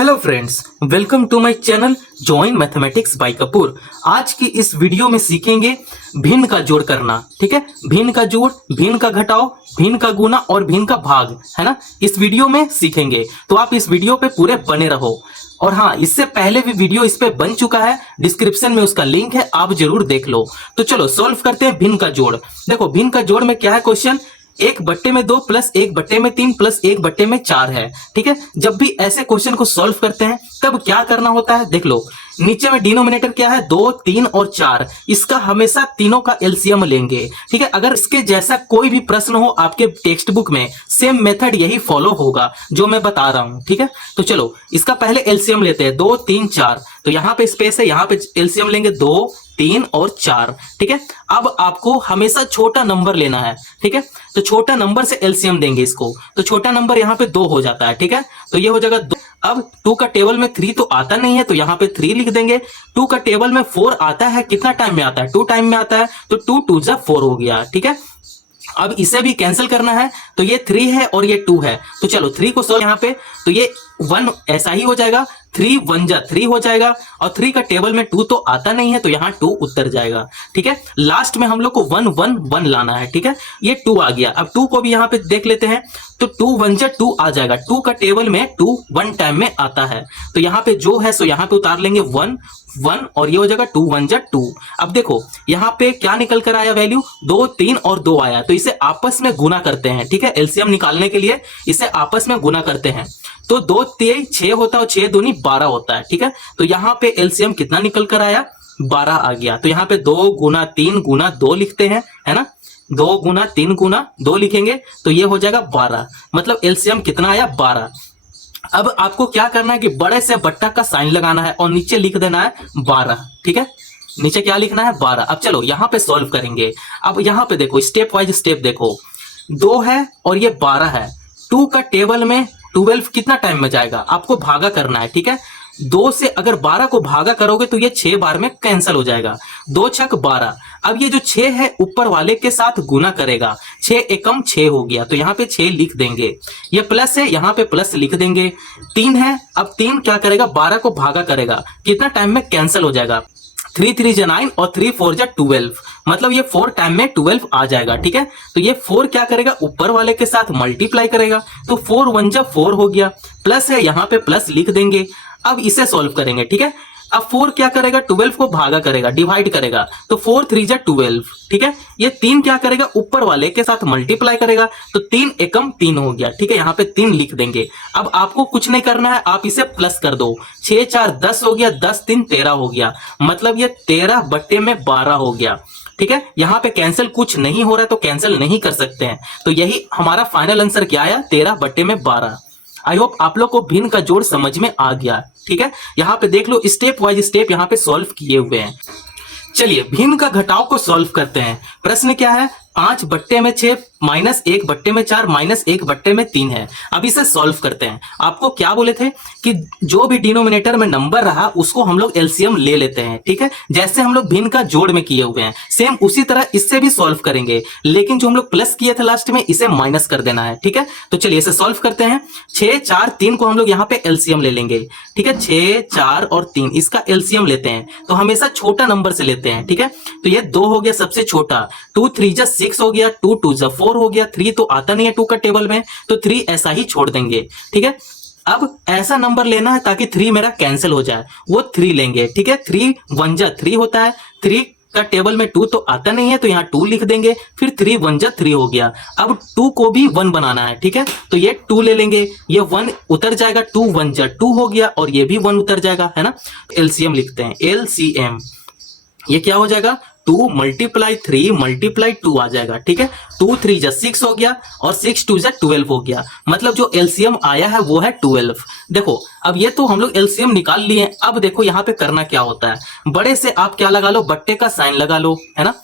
Hello friends, welcome to my channel join mathematics by Kapoor. आज की इस वीडियो में सीखेंगे भिन्न का जोड़ करना। ठीक है, भिन्न का जोड़, भिन्न का घटाव, भिन्न का गुना और भिन्न का भाग, है ना। इस वीडियो में सीखेंगे, तो आप इस वीडियो पे पूरे बने रहो। और हाँ, इससे पहले भी वीडियो इस पे बन चुका है, डिस्क्रिप्शन में उसका लिंक है, आप जरूर देख लो। तो चलो सॉल्व करते हैं भिन्न का जोड़। देखो भिन्न का जोड़ में क्या है क्वेश्चन, 1/2 प्लस 1/3 प्लस 1/4 है। ठीक है, जब भी ऐसे क्वेश्चन को सॉल्व करते हैं तब क्या करना होता है, देख लो। नीचे में डिनोमिनेटर क्या है, 2, 3 और 4। इसका हमेशा तीनों का एलसीएम लेंगे। ठीक है, अगर इसके जैसा कोई भी प्रश्न हो आपके टेक्स्ट बुक में, सेम मेथड यही फॉलो होगा जो मैं बता रहा हूं। ठीक है, तो चलो इसका पहले एलसीएम लेते हैं। 2, 3, 4, तो यहां पे स्पेस है, यहां पे एलसीएम लेंगे 2, 3 और 4। ठीक है, अब आपको हमेशा छोटा नंबर लेना है। ठीक है, तो छोटा नंबर से एलसीएम देंगे इसको, तो छोटा नंबर यहाँ पे 2 हो जाता है। ठीक है, तो ये हो जाएगा 2। अब 2 का टेबल में 3 तो आता नहीं है, तो यहाँ पे 3 लिख देंगे। 2 का टेबल में 4 आता है, कितना टाइम में आता है, 2 टाइम में आता है, तो 2 2 जा 4 हो गया। ठीक है, अब इसे भी कैंसिल करना है, तो ये 3 है और ये 2 है, तो चलो 3 को सॉल्व यहाँ पे, तो ये 1 ऐसा ही हो जाएगा। 3 1 जा 3 हो जाएगा, और 3 का टेबल में 2 तो आता नहीं है, तो यहाँ 2 उत्तर जाएगा। ठीक है, लास्ट में हम लोग को 1 1 1 लाना है। ठीक है, ये 2 आ गया। अब 2 को भी यहाँ पे देख लेते हैं, तो 2 1 जा 2 आ जाएगा। 2 का टेबल में 2 1 टाइम में आता है, तो यहाँ पे जो है सो यहाँ पे उतार लेंगे 1 1, और ये हो जाएगा 2 1 जा 2। अब देखो यहाँ पे क्या निकल कर आया, वैल्यू 2 3 और 2 आया, तो इसे आपस में गुना करते हैं। ठीक है, एलसीएम निकालने के लिए इसे आपस में गुना करते हैं, तो 2 3 6 होता है और 6 दूनी 12 होता है। ठीक है, तो यहाँ पे एलसीएम कितना निकल कर आया, 12 आ गया। तो यहाँ पे 2 गुना 3 गुना 2 लिखते हैं, है ना। 2 गुना 3 गुना 2 लिखेंगे, तो ये हो जाएगा 12, मतलब एलसीएम कितना आया, 12। अब आपको क्या करना है कि बड़े से बट्टा का साइन लगाना है और नीचे लिख देना है 12। ठीक है, नीचे क्या लिखना है, 12। अब चलो यहाँ पे सॉल्व करेंगे। अब यहाँ पे देखो स्टेप वाइज स्टेप देखो, 2 है और ये 12 है। 2 का टेबल में 12 कितना टाइम में जाएगा, आपको भागा करना है। ठीक है, 2 से अगर 12 को भागा करोगे तो ये 6 बार में कैंसिल हो जाएगा। 2 छक 12। अब ये जो 6 है ऊपर वाले के साथ गुना करेगा, 6 एकम 6 हो गया, तो यहाँ पे 6 लिख देंगे। ये प्लस है, यहाँ पे प्लस लिख देंगे। 3 है, अब 3 क्या करेगा, 12 को भागा करेगा, कितना टाइम में कैंसिल हो जाएगा, 3 3 जा 9 और 3 4 जा 12, मतलब ये 4 टाइम में 12 आ जाएगा। ठीक है, तो ये 4 क्या करेगा, ऊपर वाले के साथ मल्टीप्लाई करेगा, तो 4 1 जा 4 हो गया। प्लस है, यहाँ पे प्लस लिख देंगे। अब इसे सॉल्व करेंगे। ठीक है, अब 4 क्या करेगा, 12 को भागा करेगा, डिवाइड करेगा, तो 4 3 जा 12। ठीक है, ये 3 क्या करेगा, ऊपर वाले के साथ मल्टीप्लाई करेगा, तो 3 एकम 3 हो गया। ठीक है, यहाँ पे 3 लिख देंगे। अब आपको कुछ नहीं करना है, आप इसे प्लस कर दो। 6 4 10 हो गया, 10 3 13 हो गया, मतलब ये 13/12 हो गया। ठीक है, यहाँ पे कैंसिल कुछ नहीं हो रहा है, तो कैंसिल नहीं कर सकते हैं, तो यही हमारा फाइनल आंसर क्या आया, 13/12। आई होप आप लोग को भिन्न का जोड़ समझ में आ गया। ठीक है, यहाँ पे देख लो स्टेप वाइज स्टेप यहाँ पे सॉल्व किए हुए हैं। चलिए भिन्न का घटाव को सॉल्व करते हैं। प्रश्न क्या है, 5/6 माइनस 1/4 माइनस 1/3 है। अब इसे सॉल्व करते हैं। आपको क्या बोले थे कि जो भी डिनोमिनेटर में नंबर रहा उसको हम लोग एलसीएम ले लेते हैं। ठीक है, जैसे हम लोग भिन्न का जोड़ में किए हुए हैं, सेम उसी तरह इससे भी सॉल्व करेंगे, लेकिन जो हम लोग प्लस किए थे लास्ट में, इसे माइनस कर देना है। ठीक है, तो चलिए इसे सॉल्व करते हैं। 6 4 3 को हम लोग यहाँ पे एलसीएम ले लेंगे। ठीक है, 6 4 और 3 इसका एलसीएम लेते हैं, तो हमेशा छोटा नंबर से लेते हैं। ठीक है, तो ये 2 हो गया सबसे छोटा, 2 3 जा 6 हो गया, 2 2 जा 4 हो गया, 3 तो आता नहीं है 2 का टेबल में, तो 3 ऐसा ही छोड़ देंगे। ठीक है, अब ऐसा नंबर लेना है ताकि 3 मेरा कैंसिल हो जाए, वो 3 लेंगे। ठीक है, 3 1 जा 3 होता है, 3 का टेबल में 2 तो आता नहीं है, तो यहाँ 2 लिख देंगे, फिर 3 1 जा 3 हो गया। अब 2 को भी 1 बनाना है। ठीक है, तो ये 2 ले लेंगे, ये 1 उतर जाएगा, 2 1 जा 2 हो गया, और ये भी 1 उतर जाएगा, है ना। एलसीएम लिखते हैं, एलसीएम ये क्या हो जाएगा, 2 × 3 × 2 आ जाएगा। ठीक है, 2 3 जा 6 हो गया, और 6 2 जा 12 हो गया, मतलब जो एलसीएम आया है वो है 12। देखो अब ये तो हम लोग एलसीएम निकाल लिए। अब देखो यहाँ पे करना क्या होता है, बड़े से आप क्या लगा लो, बट्टे का साइन लगा लो, है ना,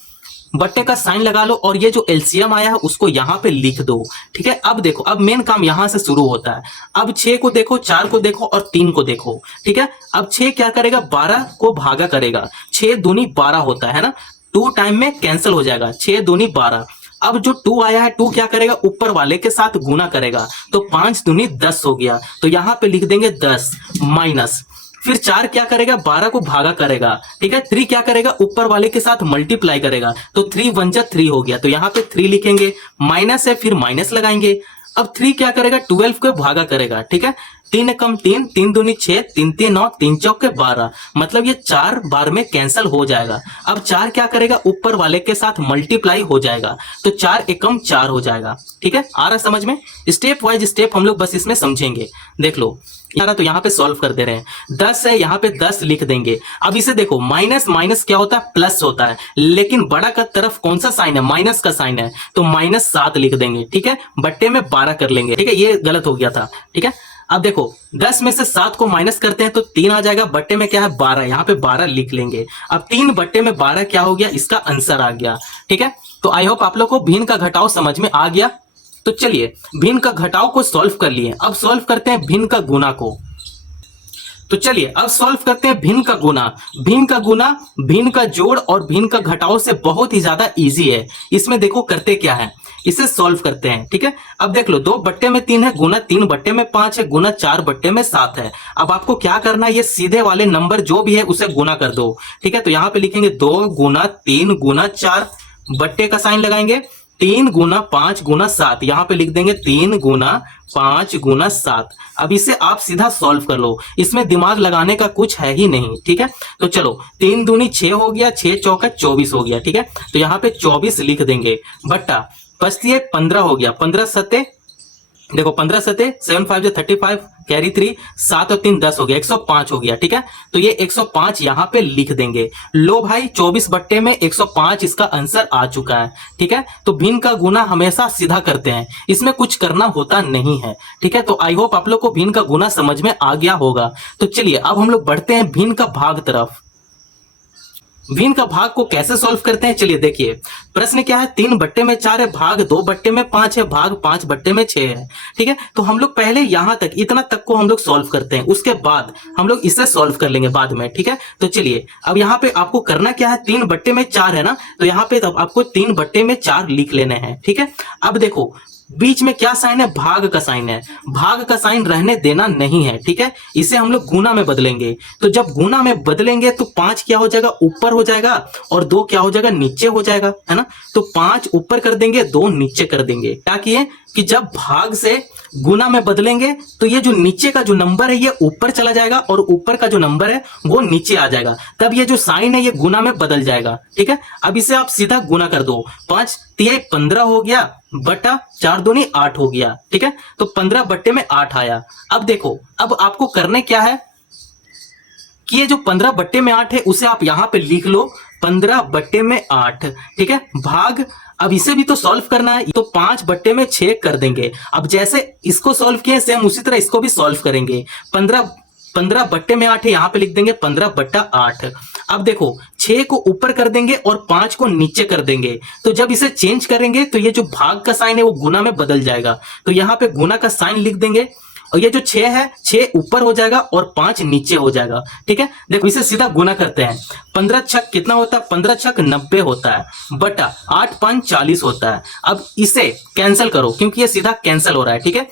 बट्टे का साइन लगा लो, और ये जो एलसीएम आया है उसको यहाँ पे लिख दो। ठीक है, अब देखो अब मेन काम यहाँ से शुरू होता है। अब 6 को देखो, 4 को देखो और 3 को देखो। ठीक है, अब 6 क्या करेगा, 12 को भागा करेगा, 6 दूनी 12 होता है ना, 2 टाइम में कैंसिल हो जाएगा, 6 दूनी 12। अब जो 2 आया है 2 क्या करेगा, ऊपर वाले के साथ गुना करेगा, तो 5 दूनी 10 हो गया, तो यहां पे लिख देंगे 10 माइनस, फिर 4 क्या करेगा, 12 को भागा करेगा, ठीक है। 3 क्या करेगा, ऊपर वाले के साथ मल्टीप्लाई करेगा, तो 3 1 जा 3 हो गया, तो यहां पे 3 लिखेंगे, माइनस है फिर माइनस लगाएंगे। अब 3 क्या करेगा, 12 को भागा करेगा, ठीक है। 3 कम 3, 3 दूनी 6, 3 3 9, 3 चौके 12, मतलब ये 4 बार में कैंसिल हो जाएगा। अब 4 क्या करेगा, ऊपर वाले के साथ मल्टीप्लाई हो जाएगा, तो 4 एकम 4 हो जाएगा, ठीक है। आ रहा समझ में, स्टेप वाइज स्टेप हम लोग बस इसमें समझेंगे। देख लो यार, तो यहाँ पे सॉल्व कर दे रहे हैं, 10 है यहाँ पे 10 लिख देंगे। अब इसे देखो, माइनस माइनस क्या होता है, प्लस होता है, लेकिन बड़ा का तरफ कौन सा साइन है, माइनस का साइन है, तो माइनस 7 लिख देंगे, ठीक है। बट्टे में 12 कर लेंगे, ठीक है, ये गलत हो गया था, ठीक है। अब देखो 10 में से 7 को माइनस करते हैं तो 3 आ जाएगा, बट्टे में क्या है 12, यहाँ पे 12 लिख लेंगे। अब 3 बट्टे में 12 क्या हो गया, इसका आंसर आ गया, ठीक है। तो आई होप आप लोग को भिन्न का घटाव समझ में आ गया। तो चलिए भिन्न का घटाव को सॉल्व कर लिए, अब सॉल्व करते हैं भिन्न का गुना को। तो चलिए अब सॉल्व करते हैं भिन्न का गुना। भिन्न का गुना भिन्न का जोड़ और भिन्न का घटाव से बहुत ही ज्यादा इजी है। इसमें देखो करते क्या है, इसे सॉल्व करते हैं, ठीक है। अब देख लो 2 बट्टे में 3 है, गुना 3 बट्टे में 5 है, गुना 4 बट्टे में 7 है। अब आपको क्या करना है, ये सीधे वाले नंबर जो भी है उसे गुना कर दो, ठीक है। तो यहां पे लिखेंगे 2 गुना 3 गुना 4, बट्टे का साइन लगाएंगे, 3 गुना 5 गुना 7, यहां पे लिख देंगे 3 गुना 5 गुना 7। अब इसे आप सीधा सॉल्व कर लो, इसमें दिमाग लगाने का कुछ है ही नहीं, ठीक है। तो चलो 3 दूनी 6 हो गया, 6 चौका 24 हो गया, ठीक है। तो यहाँ पे 24 लिख देंगे, बट्टा बचती है 15 हो गया, 15 सत्ते देखो 15 सत्ते 7 5 35 कैरी 3, 7 और 3 10 हो गया, 105 हो गया, ठीक है। तो ये 105 यहाँ पे लिख देंगे। लो भाई 24 बट्टे में 105 इसका आंसर आ चुका है, ठीक है। तो भिन्न का गुना हमेशा सीधा करते हैं, इसमें कुछ करना होता नहीं है, ठीक है। तो आई होप आप लोग को भिन्न का गुना समझ में आ गया होगा। तो चलिए अब हम लोग बढ़ते हैं भिन्न का भाग तरफ। भिन्न का भाग को कैसे सॉल्व करते हैं, चलिए देखिए। प्रश्न क्या है, 3 बट्टे में 4 है, भाग 2 बट्टे में 5 है, भाग 5 बट्टे में 6 है, ठीक है। तो हम लोग पहले यहां तक इतना तक को हम लोग सॉल्व करते हैं, उसके बाद हम लोग इसे सॉल्व कर लेंगे बाद में, ठीक है। तो चलिए अब यहाँ पे आपको करना क्या है, 3 बट्टे में 4 है ना, तो यहाँ पे तब आपको 3 बट्टे में 4 लिख लेने हैं, ठीक है। अब देखो बीच में क्या साइन है, भाग का साइन है, भाग का साइन रहने देना नहीं है, ठीक है। इसे हम लोग गुना में बदलेंगे, तो जब गुना में बदलेंगे तो 5 क्या हो जाएगा, ऊपर हो जाएगा, और 2 क्या हो जाएगा, नीचे हो जाएगा, है ना। तो 5 ऊपर कर देंगे, 2 नीचे कर देंगे। क्या किए कि जब भाग से गुना में बदलेंगे तो ये जो नीचे का जो नंबर है ये ऊपर चला जाएगा, और ऊपर का जो नंबर है वो नीचे आ जाएगा, तब ये जो साइन है ये गुना में बदल जाएगा, ठीक है। अब इसे आप सीधा गुना कर दो, 5 3 15 हो गया, बटा 4 दूनी 8 हो गया, ठीक है। तो 15 बट्टे में 8 आया। अब देखो अब आपको करने क्या है कि ये जो 15 बट्टे में 8 है उसे आप यहां पे लिख लो, 15 बट्टे में 8, ठीक है। भाग अब इसे भी तो सॉल्व करना है, तो 5 बट्टे में 6 कर देंगे। अब जैसे इसको सॉल्व किए सेम उसी तरह इसको भी सॉल्व करेंगे। 15 बट्टे में 8 है, यहां पे लिख देंगे 15 बट्टा 8। अब देखो 6 को ऊपर कर देंगे और 5 को नीचे कर देंगे, तो जब इसे चेंज करेंगे तो ये जो भाग का साइन है वो गुना में बदल जाएगा, तो यहां पे गुना का साइन लिख देंगे, और ये जो 6 है 6 ऊपर हो जाएगा और 5 नीचे हो जाएगा, ठीक है। देखो इसे सीधा गुना करते हैं, 15 छक कितना होता है, 15 छक 90 होता है, बटा 8 5 40 होता है। अब इसे कैंसिल करो क्योंकि ये सीधा कैंसिल हो रहा है, ठीक है।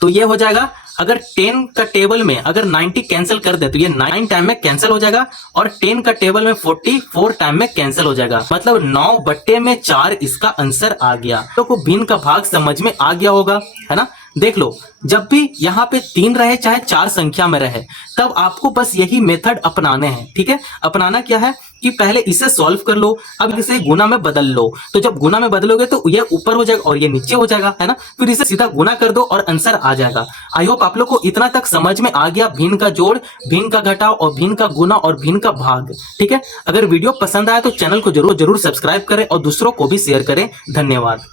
तो ये हो जाएगा, अगर 10 का टेबल में अगर 90 कैंसिल कर दे तो ये 9 टाइम में कैंसिल हो जाएगा, और 10 का टेबल में 44 टाइम में कैंसिल हो जाएगा, मतलब 9 बट्टे में 4 इसका आंसर आ गया। तो को भिन्न का भाग समझ में आ गया होगा, है ना। देख लो जब भी यहाँ पे 3 रहे चाहे 4 संख्या में रहे, तब आपको बस यही मेथड अपनाने हैं, ठीक है। अपनाना क्या है कि पहले इसे सॉल्व कर लो, अब इसे गुना में बदल लो, तो जब गुना में बदलोगे तो ये ऊपर हो जाएगा और ये नीचे हो जाएगा, है ना। फिर इसे सीधा गुना कर दो और आंसर आ जाएगा। आई होप आप लोग को इतना तक समझ में आ गया, भिन्न का जोड़, भिन्न का घटाव और भिन्न का गुना और भिन्न का भाग, ठीक है। अगर वीडियो पसंद आया तो चैनल को जरूर सब्सक्राइब करें और दूसरों को भी शेयर करें। धन्यवाद।